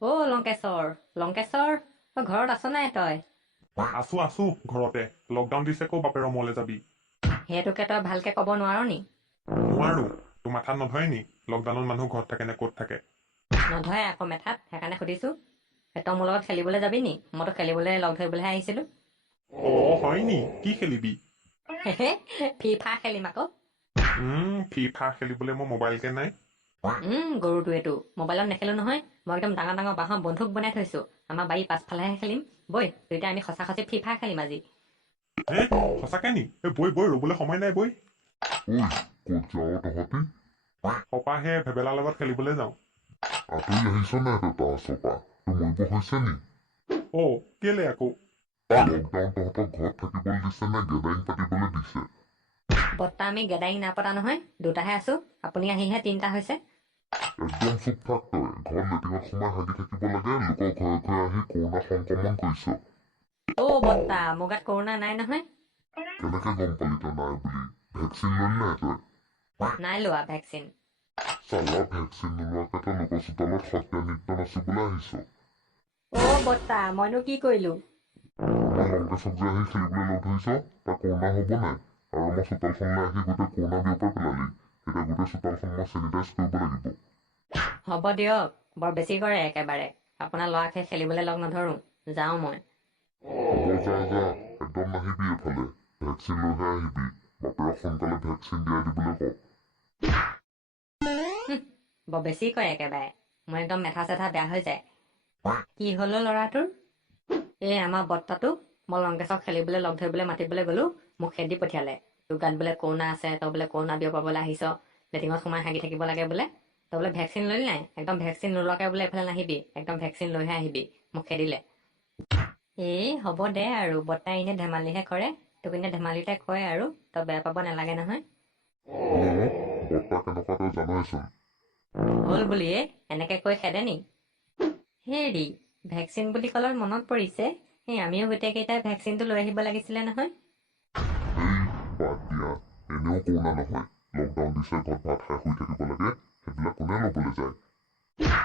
লংকেশ্বৰ লংকেশ্বৰ তই ঘৰত আছ নাই তই? আছো ঘৰতে। লকডাউন দিছে, কো বাপেৰ ৰুমলৈ যাবি? সেইটোকে তই ভালকে ক'ব নোৱাৰ নি? নোৱাৰো। তোৰ মাথাত নধৰে নি লকডাউনত মানুহ ঘৰত থাকে নে ক'ত থাকে? নধৰে আকৌ মেথাত, সেইকাৰণে সুধিছো। তই মোৰ লগত খেলিবলৈ যাবি নি? মইতো খেলিবলৈ লগ ধৰিবলৈহে আহিছিলো। অ হয় নি? কি খেলিবি? ফ্ৰী ফায়াৰ খেলিম আকৌ। ফ্ৰী ফায়াৰ খেলিবলৈ মোৰ মোবাইলকে নাই। গৰুটো এইটো মোবাইলত নেখেলো নহয়। মই একদম ডাঙৰ ডাঙৰ বাঁহৰ বন্ধুক বনাই থৈছো। আমাৰ বাৰী পাছফালেহে খেলিম। বৈ দুইটা আমি সঁচা সঁচি ফ্ৰী ফায়াৰ খেলিম আজি। হে সঁচাকে নি? বৈ ৰবলৈ সময় নাই, বৈ। ঐ ক'ত যাৱ তহঁতি? সপাহে ভেবেলাৰ লগত খেলিবলৈ যাওঁ। আঁতৰি আহিছ নাই তই তাৰ ওচৰপা? তোৰ মৰিব হৈছে নি? অ কেলে আকৌ? লকডাউন তহঁতক ঘৰত থাকিবলৈ দিছে নে গেদাৰিং পাতিবলৈ দিছে? বৰ্তা আমি গেদাৰিং নাপতা নহয়, দুটাহে আছো। আপুনি আহিহে তিনিটা হৈছে। একদম চুপ থাক তই। ঘৰত লেট্ৰিনত সোমাই হাগি থাকিব লাগে, লোকৰ ঘৰে ঘৰে আহি কৰোণা সংক্ৰমণ কৰিছ। বৰ্তা মোৰ গাত কৰোণা নাই নহয়। কেনেকে গম পালি তই নাই বুলি? ভেকচিন ললি নাই তই? নাই লোৱা ভেকচিন। চালা ভেকচিন নোলোৱাকে তই লোকৰ চোতালত সত্ৰীয়া নৃত্য নাচিবলৈ আহিছ। বৰ্তা মইনো কি কৰিলো? আমাৰ লংকেশক যে আহি খেলিবলৈ লগ ধৰিছ, তাৰ কৰোণা হ'ব নাই? আৰু আমাৰ চোতালখনলৈ আহি গোটেই কৰোণা বিয়পাই পেলালি। এতিয়া গোটেই চোতালখন মই চেনিটাইজ কৰিব লাগিব। হ'ব দিয়ক, বৰ বেছি কৰে একেবাৰে। আপোনাৰ ল'ৰাকহে খেলিবলৈ লগ নধৰো, যাওঁ মই। হ'ব যা, একদম নাহিবি এইফালে। ভেকচিন লৈহে আহিবি। বাপেৰক সোনকালে ভেকচিন দিয়াই দিবলৈ ক। বৰ বেছি কৰে একেবাৰে। মোৰ একদম মেথা চেথা বেয়া হৈ যায়। কি হলো ল'ৰাটোৰ? আমাৰ বৰ্তাটো মই লংকেশক খেলিবলৈ লগ ধৰিবলৈ মাতিবলৈ গলো, মোক খেদি পঠিয়ালে। তোৰ গাত বোলে কৰোণা আছে, তই বোলে কৰোণা বিয়পাবলৈ আহিছ, লেট্ৰিনত সোমাই হাগি থাকিব লাগে বোলে। তই বোলে ভেকচিন ললি নাই? একদম ভেকচিন নোলোৱাকে বোলে এইফালে নাহিবি, একদম ভেকচিন লৈহে আহিবি। মোক খেদিলে। হ'ব দে আৰু, বৰ্তাই এনে ধেমালিহে কৰে। তোক এনে ধেমালিতে কয় আৰু, তই বেয়া পাব নালাগে নহয়। বৰ্তা কেনেকুৱা তই জানইচোন। হ'ল বুলি এনেকে কৈ খেদে নি? হেৰি, ভেকচিন বুলি ক'লত মনত পৰিছে, আমিও গোটেইকেইটাই ভেকচিনটো লৈ আহিব লাগিছিলে নহয়। বাদ দিয়া, এনেও কৰোণা নহয়। লকডাউন দিছে, ঘৰত ভাত খাই শুই থাকিব লাগে, সেইবিলাক কোনে ল'বলৈ যায়?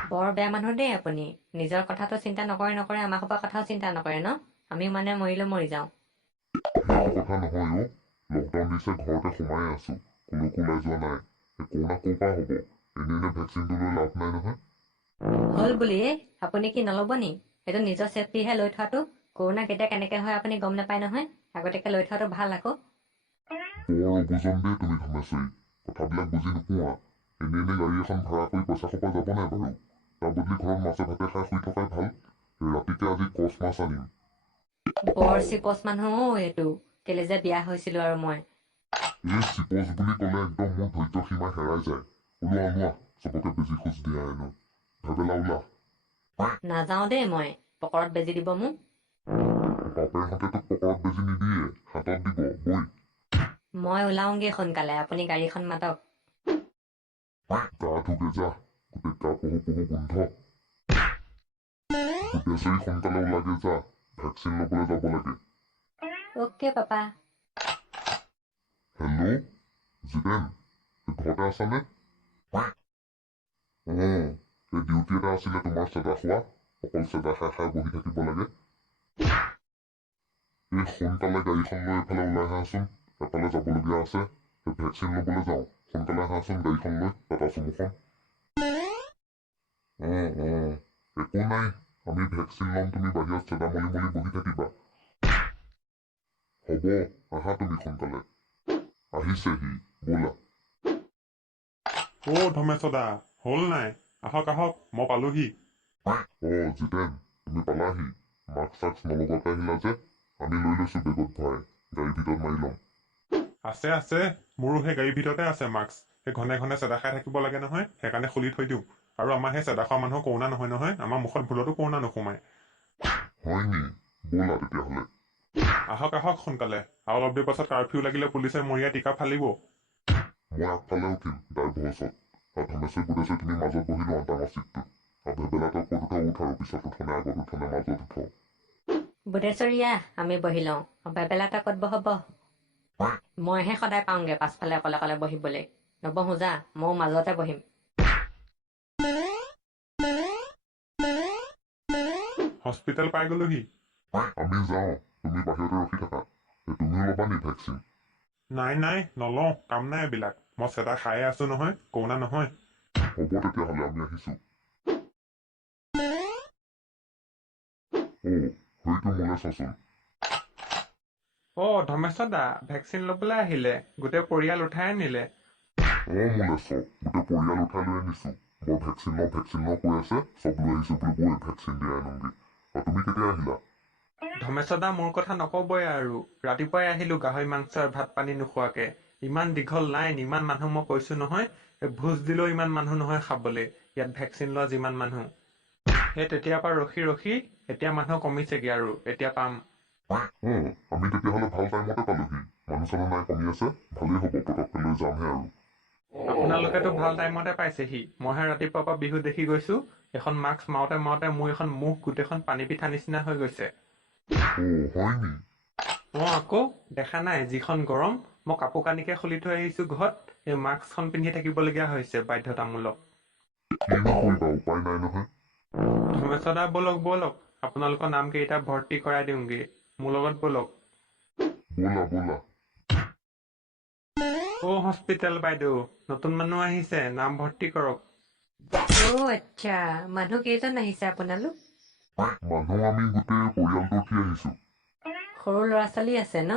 বৰ বেয়া মানুহ দেই আপুনি। নিজৰ কথাটো চিন্তা নকৰে আমাৰ সোপাৰ কথাও চিন্তা নকৰে ন? আমিও মানে মৰিলেও মৰি যাওঁ। সেইটো কথা নহয় অ'। লকডাউন দিছে, ঘৰতে সোমাই আছো, কলৈকো ওলাই যোৱা নাই। এই কৰোণা ক'ৰ পৰা হ'ব? এনে ভেকচিনটো লৈ লাভ নাই নহয়। হ'ল বুলি আপুনি কি নল'ব নি? সেইটো নিজৰ চেফটিহে লৈ থোৱাটো। কৰোণা কেতিয়া কেনেকে হয় আপুনি গম নাপায় নহয়। আগতীয়াকে লৈ থোৱাটো ভাল আকৌ। বৰ অবুজন দেই তুমি ধমেশ্বৰী। কথাবিলাক বুজি নোপোৱা। এনে গাড়ী এখন ভাড়া কৰি পইচা সোপা যাব নাই বাৰু? তাৰ বদলি ঘৰত মাছে ভাতে খাই শুই থকাই ভাল। ৰাতিকে আজি কচ মাছ আনিম। বৰ চিপচ মানুহ এইটো। কেলে যে বিয়া হৈছিলো আৰু মই। এই চিপচ বুলি ক'লে একদম মোৰ ধৈৰ্য সীমা হেৰাই যায়। ওলোৱা চবকে বেজি খোজ দিয়া হেনো। ভেবেলা ওলা। নাযাওঁ দেই মই, পকৰত বেজি দিব মোক। বাপেৰহঁতে তোক পকৰত বেজি নিদিয়ে, হাতত দিব। বৈ মই ওলাওঁগে সোনকালে, আপুনি গাড়ীখন মাতক। গা ধুগে যা, গোটেই গা পহু গোন্ধ। গোটেশ্বৰী সোনকালে ওলাগে যা, ভেকচিন ল'বলৈ যাব লাগে। Okay papa. হেল্ল' জিতেন, ঘৰতে আছানে? এই ডিউটি এটা আছিলে তোমাৰ চেদা খোৱা। অকল চেদা খাই বহি থাকিব লাগে। এই সোনকালে গাড়ীখন লৈ এইফালে ওলাই আহাচোন, এফালে যাবলগীয়া আছে। সেই ভেকচিন ল'বলৈ যাওঁ। সোনকালে আহাচোন গাড়ীখন লৈ, টাটা চুমুখন। একো নাই, আমি ভেকচিন ল'ম, তুমি বাহিৰত চেদা মলি বহি থাকিবা। হ'ব, আহা তুমি সোনকালে। আহিছেহি, ব'লা। ধমেশ্বৰ দা, হ'ল নাই? আহক মই পালোহি। জিতেন, তুমি পালাহি। মাস্ক চাস্ক নলগোৱাকে আহিলা যে। আমি লৈ লৈছো বেগত ভৰাই, গাড়ীৰ ভিতৰত মাৰি ল'ম। আছে, মোৰো সেই গাড়ীৰ ভিতৰতে আছে মাস্ক। সেই ঘনে ঘনে চেদা খাই থাকিব লাগে নহয়, সেইকাৰণে খুলি থৈ দিওঁ। আৰু আমাৰ সেই চেদা খোৱা মানুহৰ কৰোণা নহয়, আমাৰ মুখত ভুলতো কৰোণা নোসোমায়। হয় নি? ব'লা তেতিয়াহ'লে। আহক সোনকালে। আৰু অলপ দেৰি পাছত কাৰফিউ লাগিলে পুলিচে মৰিয়া টিকা ফালিব। মই আগফালে উঠিম, ড্ৰাইভৰ ওচৰত। আৰু ধমেশ্বৰী বুধেশ্বৰী তুমি মাজত বহি লোৱা ডাঙৰ চিটটোত। আৰু ভেবেলাতক ক'ত উঠ আৰু পিছত উঠনে আগত উঠনে মাজত উঠ। বুধেশ্বৰীয়া, আমি বহি লওঁ। বেবেলা তই ক'ত বহব? মইহে সদায় পাওঁগে পাছফালে অকলে বহিবলৈ। নবহো যা, ময়ো মাজতে বহিম। হস্পিটেল পাই গলোহি আমি যাওঁ, তুমি বাহিৰতে ৰখি থাকা। তুমিও ল'বা নি ভেকচিন? নাই নাই নলওঁ, কাম নাই এইবিলাক। মই চেদা খায়ে আছো নহয়, কৰোণা নহয়। হ'ব তেতিয়াহ'লে আমি আহিছোঁ। সেইটো মোলে চাচোন। ধৰ্মেশ্বৰ দা ভেকচিন ল'বলৈ আহিলে, গোটেই পৰিয়াল উঠাই আনিলে। মোলে চব গোটেই পৰিয়াল উঠাই লৈ আনিছোঁ। বৰ ভেকচিন লওঁ কৈ আছে, চব লৈ আহিছোঁ বুলি বৈ ভেকচিন দিয়াই আনোগৈ। আৰু তুমি কেতিয়া আহিলা? ধৰ্মেশ্বৰ দা মোৰ কথা নকবই আৰু, ৰাতিপুৱাই আহিলো গাহৰি মাংস আৰু ভাত পানী নোখোৱাকে। ইমান দীঘল লাইন, ইমান মানুহ, মই কৈছো নহয় ভোজ দিলেও ইমান মানুহ নহয় খাবলৈ, ইয়াত ভেকচিন লোৱা যিমান মানুহ। সেই তেতিয়াৰ পৰা ৰখি ৰখি এতিয়া মানুহ কমিছেগে আৰু এতিয়া পাম। আমি তেতিয়াহ'লে ভাল টাইমতে পালোহি। মানুহ চানুহ নাই, কমি আছে, ভালেই হ'ব, পটককৈ লৈ যামহে আৰু। আপোনালোকেতো ভাল টাইমতে পাইছেহি। মইহে ৰাতিপুৱাৰ পৰা বিহু দেখি গৈছো, এখন মাস্ক মাৰোতে মাৰোতে মোৰ এখন মুখ গোটেইখন পানী পিঠা নিচিনা হৈ গৈছে। হয় নি? আকৌ দেখা নাই যিখন গৰম, মই কাপোৰ কানিকে খুলি থৈ আহিছো ঘৰত, এই মাস্কখন পিন্ধি থাকিবলগীয়া হৈছে বাধ্যতামূলক। কিনো কৰিবা, উপায় নাই নহয়। ধৰ্মেশ্বৰ দা ব'লক ব'লক, আপোনালোকৰ নাম কেইটা ভৰ্তি কৰাই দিওঁগে, মোৰ লগত ব'লক। ব'লা। হস্পিটেল বাইদেউ, নতুন মানুহ আহিছে, নাম ভৰ্তি কৰক। আচ্ছা, মানুহ কেইজন আহিছে আপোনালোক? মানুহ আমি গোটেই পৰিয়ালটো উঠি আহিছোঁ। সৰু ল'ৰা ছোৱালী আছে ন?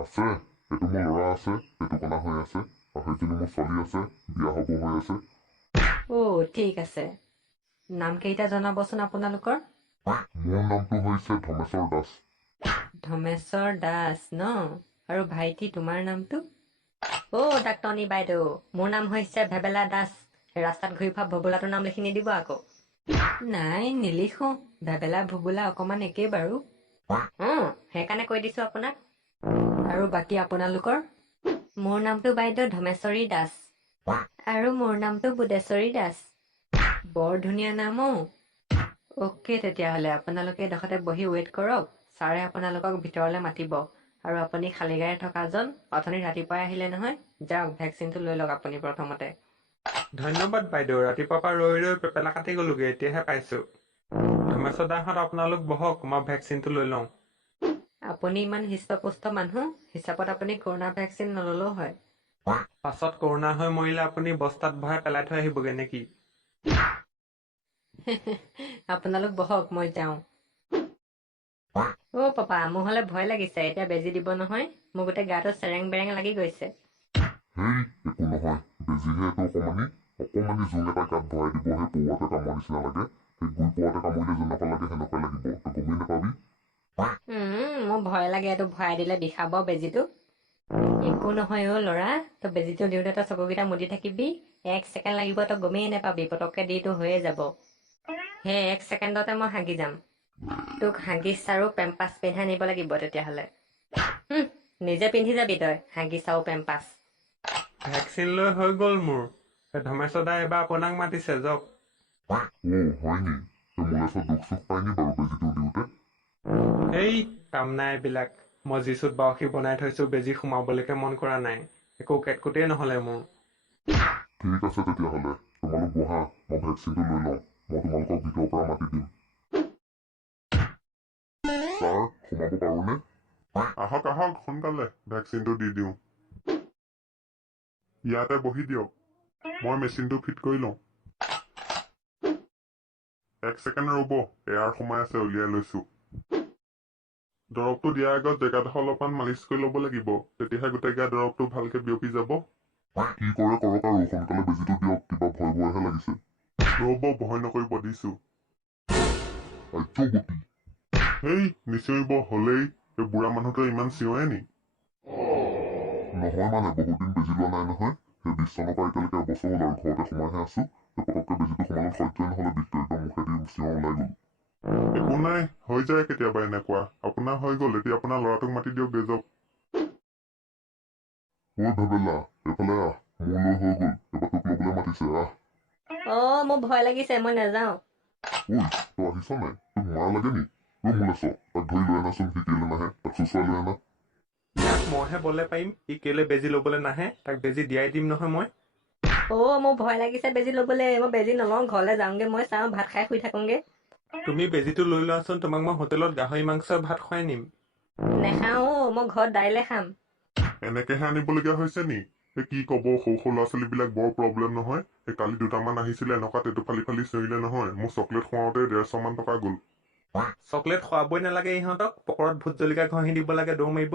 আছে, এইটো মোৰ ল'ৰা আছে, এইটো কণা হৈ আছে, আৰু সেইজনী মোৰ ছোৱালী আছে, বিয়া হ'ব হৈ আছে। ঠিক আছে। নাম কেইটা জনাবচোন আপোনালোকৰ? মোৰ নামটো হৈছে ধৰ্মেশ্বৰ দাস। ধৰ্মেশ্বৰ দাস ন? আৰু ভাইটি তোমাৰ নামটো? ডাক্তৰনী বাইদেউ, মোৰ নাম হৈছে ভেবেলা দাস। ৰাস্তাত ঘূৰি ফুৰা ভবোলাটোৰ নাম লিখি নিদিব আকৌ। নাই নিলিখো, ভেবেলা ভবোলা অকমান একেই বাৰু। সেইকাৰণে কৈ দিছো আপোনাক। আৰু বাকী আপোনালোকৰ? মোৰ নামটো বাইদেউ ধৰ্মেশ্বৰী দাস। আৰু মোৰ নামটো বুধেশ্বৰী দাস। বৰ ধুনীয়া নাম অ'কে, তেতিয়াহ'লে আপোনালোকে এডোখৰতে বহি ৱেইট কৰক, ছাৰে আপোনালোকক ভিতৰলৈ মাতিব। আৰু আপুনি খালী গাৰে থকাজন অথনি ৰাতিপুৱাই আহিলে নহয়, যাওক ভেকচিনটো লৈ লওক আপুনি প্ৰথমতে। ধন্যবাদ বাইদেউ, ৰাতিপুৱাৰ পৰা ৰৈ ৰৈ পেপেলা কাটি গলোগে, এতিয়াহে পাইছো। ধৰ্মেশ্বৰ দাহঁত আপোনালোক বহক, মই ভেকচিনটো লৈ লওঁ। আপুনি ইমান হৃষ্টপুষ্ট মানুহ, হিচাপত আপুনি কৰোণা ভেকচিন নললেও হয়। পাছত কৰোণা হৈ মৰিলে আপুনি বস্তাত ভৰাই পেলাই থৈ আহিবগে নেকি? আপোনালোক বহক, মই যাওঁ। পাপা, মোৰ হলে ভয় লাগিছে, এতিয়া বেজি দিব নহয়, মোৰ গোটেই গাটো চেৰেং বেৰেং লাগি গৈছে। একো নহয়, বেজিহে এইটো অকমানি জোং এটা গাত ভৰাই দিব, সেই পৰুৱাতে কামোৱাৰ নিচিনা লাগে। সেই গুই পৰুৱাতে কামুৰিলে যেনেকুৱা লাগে সেনেকুৱাই লাগিব, তই গমেই নাপাবি। মোৰ ভয় লাগে, এইটো ভৰাই দিলে বিষাব বেজিটো। একো নহয় ল'ৰা, তই বেজিটো দিওঁতে তই চকুকেইটা মুদি থাকিবি, 1 ছেকেণ্ড লাগিব, তই গমেই নাপাবি, পটককে দিটো হৈয়ে যাব। সেই 1 ছেকেণ্ডতে মই হাগি যাম। তোক হাগিছ আৰু পেম্পাছ পিন্ধাই নিব লাগিব তেতিয়াহ'লে। নিজে পিন্ধি যাবি তই হাগিছ আৰু পেম্পাছ। ভেকচিন লৈ হৈ গ'ল মোৰ। ধৰ্মেশ্বৰ দাই এবাৰ আপোনাক মাতিছে, যাওক। হয় নি? মোলে চব দুখ চুখ পাই নি বাৰু বেজিটো দিওঁতে? কাম নাই এইবিলাক। মই যিচুত বাউসী বনাই থৈছো, বেজি সোমাবলৈকে মন কৰা নাই, একো কেটকুটেই নহলে মোৰ। ঠিক আছে তেতিয়াহ'লে, তোমালোক বহা, মই ভেকচিনটো লৈ লওঁ, মই তোমালোকক ভিতৰৰ পৰা মাতি দিম। ছাৰ, সোমাব পাৰোনে? আহক সোনকালে ভেকচিনটো দি দিওঁ। ইয়াতে বহি দিয়ক, মই মেচিনটো ফিট কৰি লওঁ। 1 ছেকেণ্ড ৰ'ব, এয়াৰ সোমাই আছে, উলিয়াই লৈছো। দৰৱটো দিয়াৰ আগত জেগাডোখৰ অলপমান মালিচ কৰি ল'ব লাগিব, তেতিয়াহে গোটেই গা দৰৱটো ভালকে বিয়পি যাব। কি কৰে কৰক আৰু, সোনকালে বেজিটো দিয়ক, কিবা ভয় ভয়হে লাগিছে। ৰ'ব, ভয় নকৰিব, দিছো। গতি। নিচিঞৰিব হলেই, এই বুঢ়া মানুহটোৱে ইমান চিঞৰে নি? নহয় বহুত দিন বেজি লোৱা নাই নহয়, সেই 20 চনৰ পৰা এতিয়ালৈকে এবছৰ হ'ল আৰু ঘৰতে সোমাইহে আছো। সেই পটককে বেজিটো সোমালত সহ্যই নহলে, বিষটো একদম মুখেদি চিঞৰ ওলাই গ'ল। একো নাই, হৈ যায় কেতিয়াবা এনেকুৱা। আপোনাৰ হৈ গ'ল, এতিয়া আপোনাৰ ল'ৰাটোক মাতি দিয়ক, বেজক। ভেবেলা, এইফালে আহ, মোৰ লৈ হৈ গ'ল, এবাৰ তোক ল'বলৈ মাতিছে, আহ। মোৰ ভয় লাগিছে, মই নাযাওঁ। তই আহিছ নাই? তোক মৰা লাগে নি? মোলে চ, তাক ধৰি লৈ আনাচোন, সি কেলে নাহে, তাক চুচুৱাই লৈ আনা। মইহে বলে পাৰিম, ই কেলে বেজি ল'বলৈ নাহে, তাক বেজি দিয়াই দিম নহয় মই। মোৰ ভয় লাগিছে বেজি ল'বলৈ, মই বেজি নলওঁ, ঘৰলৈ যাওঁগে, মই চাওঁ, ভাত খাই শুই থাকোংগে। তুমি বেজীটো লৈ লোৱাচোন, তোমাক মই হোটেলত গাহৰি মাংসৰ ভাত খুৱাই নিম। নেখাওঁ অ', মই ঘৰত দাইলে খাম। এনেকেহে আনিবলগীয়া হৈছে নি? কি ক'ব, সৰু সৰু ল'ৰা ছোৱালীবিলাক বৰ প্ৰব্লেম নহয়। কালি দুটামান আহিছিলে এনেকুৱা টেটু ফালি ফালি চিঞৰিলে নহয়, মোৰ চকলেট খুৱাওঁতে 150 মান টকা গ'ল। চকলেট খুৱাবই নালাগে ইহঁতক, পকৰত ভোট জলকীয়া ঘঁহি দিব লাগে, দৌৰ মাৰিব।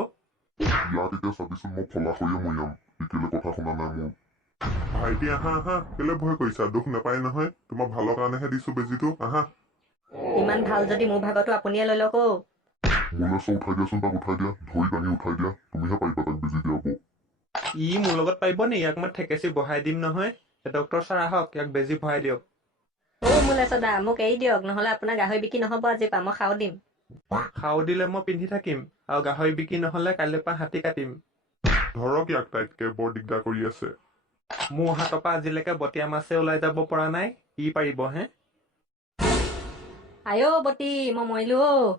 ইয়াত এতিয়া চাবিচোন মই ফলাশৰীয়ে মৰিয়াম, কেলে কথা শুনা নাই মোৰ। ভাইটি আহা আহা, কেলে ভয় কৰিছা? দুখ নাপায় নহয়, তোমাৰ ভালৰ কাৰণেহে দিছো বেজীটো, আহা। ইমান ভাল যদি মোৰ ভাগতো আপুনিয়ে লৈ লওক অ'। মোলৈ উঠাই দিয়াচোন, তাক উঠাই দিয়া, ধৰি দাঙি উঠাই দিয়া, তুমিহে পাৰিবা তাক বেজি দিয়াব। ই মোৰ লগত পাৰিব নি? ইয়াক মই ঠেকেচি বহাই দিম নহয়। ডক্টৰ ছাৰ আহক, ইয়াক বেজী ভৰাই দিয়ক। অ' মুলেশ্বদা, মোক এৰি দিয়ক, নহ'লে আপোনাৰ গাহৰি বিক্ৰী নহ'ব আজিৰ পৰা, মই খাও দিম। খাও দিলে মই পিন্ধি থাকিম, আৰু গাহৰি বিক্ৰী নহ'লে কাইলৈৰ পৰা হাতী কাটিম। ধৰক ইয়াক, তাইতকে বৰ দিগদাৰ কৰি আছে। মোৰ হাতৰ পৰা আজিলৈকে বটিয়া মাছে ওলাই যাব পৰা নাই, ই পাৰিব হে? আইঅ বটি, মই মৰিলো অ'।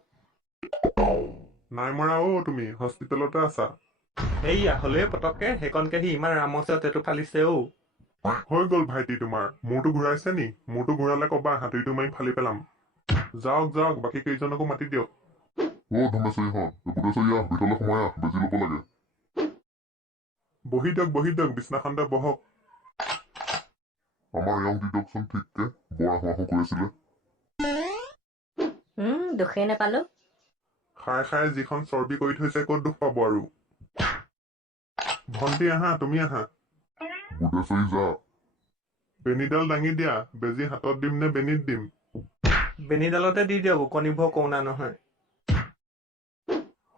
নাই মৰা অ' তুমি, হস্পিটেলতে আছা। এইয়া হ'লে পতককে, সেইকণকে সি ইমান ৰামচে টেটু ফালিছে অ'। হৈ গ'ল ভাইটি তোমাৰ, মূৰটো ঘূৰাইছে নি? মূৰটো ঘূৰালে ক'বা, হাতুৰিটো মাৰি ফালি পেলাম। যাওক যাওক, বাকী কেইজনকো মাতি দিয়ক। ধমেশ্বৰীহঁত, ভূতেশ্বৰী আহ, ভিতৰলৈ সোমাই আহ, বেজি ল'ব লাগে। বহি দিয়ক, বিছনাখনতে বহক। আমাৰ এওঁক দি দিয়কচোন ঠিককে, বৰ আহো আহো কৰি আছিলে। দুখেই নেপালো। খাই খাই যিখন চৰ্বি কৰি থৈছে, ক'ত দুখ পাব আৰু। ভন্টি আহা, তুমি আহা। ভূতেশ্বৰী যা। বেনীডাল দাঙি দিয়া, বেজী হাতত দিম নে বেনীত দিম? বেনীডালতে দি দিয়ক, ওকণিবোৰ কৰোণা নহয়।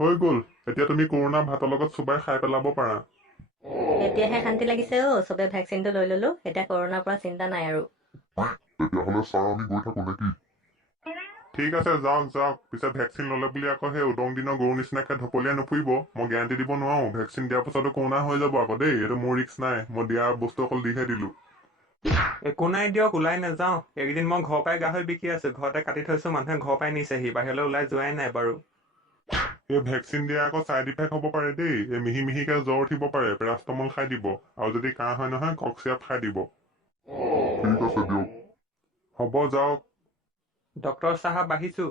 হৈ গ'ল, এতিয়া তুমি কৰোণা ভাতৰ লগত চুবাই খাই পেলাব পাৰা। এতিয়াহে শান্তি লাগিছে অ', চবে ভেকচিনটো লৈ ললো, এতিয়া কৰোণাৰ পৰা চিন্তা নাই আৰু। তেতিয়াহ'লে ছাৰ আমি গৈ থাকো নেকি? ঠিক আছে, যাওক যাওক, পিছে ভেকচিন ল'লে বুলি আকৌ সেই উদং দিনৰ গৰু নিচিনাকে ঢপলিয়াই নুফুৰিব। মই গেৰাণ্টি দিব নোৱাৰো, ভেকচিন দিয়াৰ পাছতো কৰোণা হৈ যাব আকৌ দেই, এইটো মোৰ ৰিস্ক নাই, মই দিয়াৰ বস্তু অকল দিহে দিলো। একো নাই দিয়ক, ওলাই নাযাওঁ। এইকেইদিন মই ঘৰৰ পৰাই গাহৰি বিকি আছো, ঘৰতে কাটি থৈছো, মানুহে ঘৰৰ পৰাই নিছেহি, বাহিৰলৈ ওলাই যোৱাই নাই বাৰু। এই ভেকচিন দিয়া আকৌ চাইড ইফেক্ট হ'ব পাৰে দেই, এই মিহি মিহিকে জ্বৰ উঠিব পাৰে, পেৰাষ্টামল খাই দিব, আৰু যদি কাহ হয় নহয় কক চিৰাপ খাই দিব। ঠিক আছে দিয়ক। হ'ব যাওক। ডক্টৰ চাহাব আহিছো।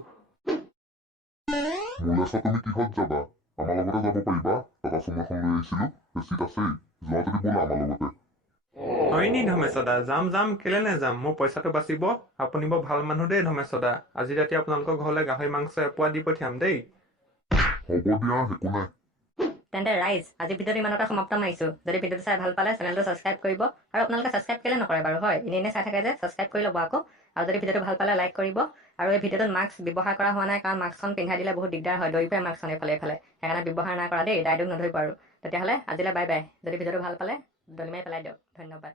মুলেশ্বৰ তুমি কিহত যাবা? আমাৰ লগতে যাব পাৰিবা, টাটা চুমু এখন লৈ আহিছিলো, চিট আছেই, যোৱা যদি ব'লা আমাৰ লগতে। হয় নি ধমেশ্বদা? যাম, কেলে নাযাম, মোৰ পইচাটো বাচিব। আপুনি বৰ ভাল মানুহ দেই ধমেশ্বদা, আজি ৰাতি আপোনালোকৰ ঘৰলৈ গাহৰি মাংস এপোৱা দি পঠিয়াম দেই। হ'ব দিয়া, একো নাই। তেন্তে ৰাইজ, আজিৰ ভিডিঅ'টো ইমানতে সমাপ্ত মাৰিছো। যদি ভিডিঅ'টো চাই ভাল পালে চেনেলটো ছাবস্ক্ৰাইব কৰিব, আৰু আপোনালোকে ছাবস্ক্ৰাইব কেলে নকৰে বাৰু? হয়, এনেই চাই থাকে যে, ছাবস্ক্ৰাইব কৰি ল'ব আকৌ। আৰু যদি ভিডিঅ'টো ভাল পালে লাইক কৰিব, আৰু এই ভিডিঅ'টোত মাস্ক ব্যৱহাৰ কৰা হোৱা নাই, কাৰণ মাস্কখন পিন্ধাই দিলে বহুত দিগদাৰ হয়, দৌৰি ফুৰে মাস্কখন এইফালে সেইকাৰণে ব্যৱহাৰ নাই কৰা দেই, ডাইৰেক্ট নধৰিব আৰু। তেতিয়াহ'লে আজিলৈ বাই বাই। যদি ভিডিঅ'টো ভাল পালে দলি মাৰি পেলাই দিয়ক। ধন্যবাদ।